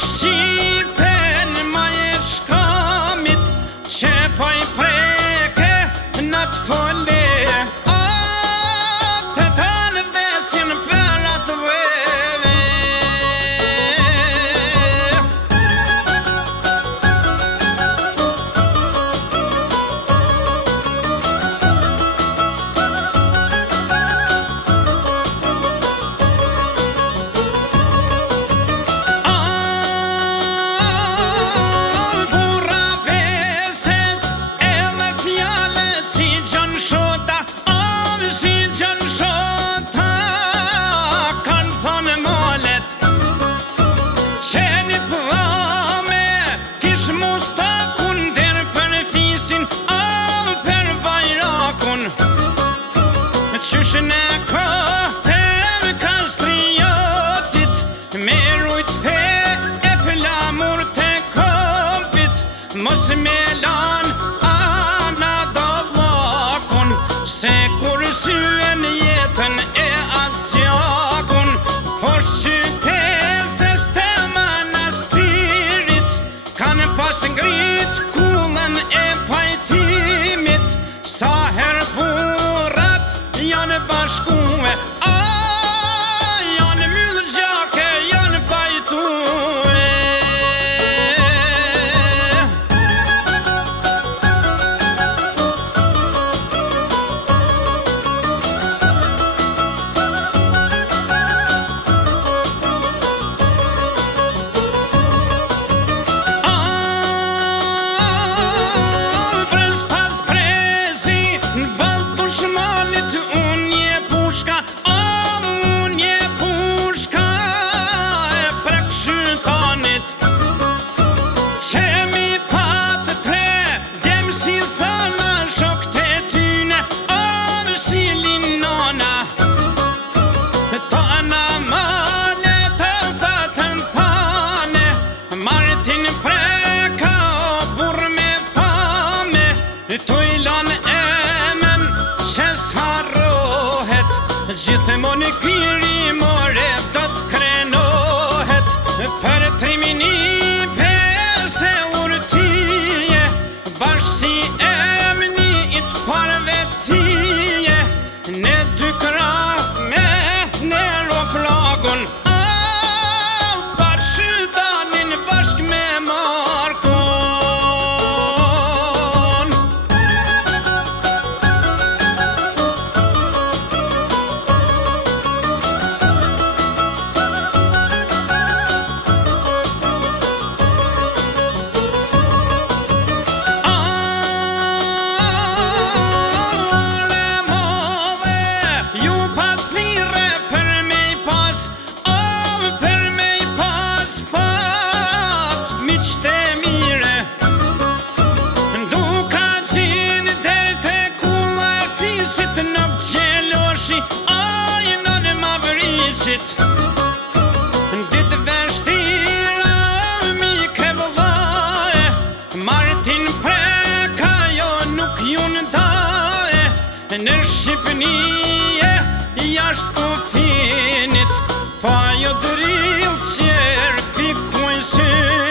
shqipen ma e shkamit që po I preke në të fole. Të tanë vdesin për atë dheve. Qyshën e kohëtëm kastrijotit me rujt fe e flamur të kompit. Mos me lan ana do vllakun, se kur syen jetën e asjakun. Poshtë qyteses të manastirit kanë pas ngrit kullën e pajtimit. Sa herë janë bashkue, janë myllë gjake, janë pajtue. Brez pas brezi, në ballë dushmanit unë je pushka e prek shëtanit. Që mi patë tre dem si zana shok të tyne, si linona. Ta na male të patën thane, Martin preka o burr me fame. Tu I lan emen që s'harrohet, gjithmonë kiri more do t'krenohet. Për trimini pese urtije, bashkë si emni I t'parve tije. Ne dy krat me nero plagun, bashkëdanin bashkë me Markon. Ditë vështira mi ke vëllae, Martin preka jo nuk ju ndaje. Në Shqipënie jashtë kufinit, pa jo drill qerë pikujnë sy.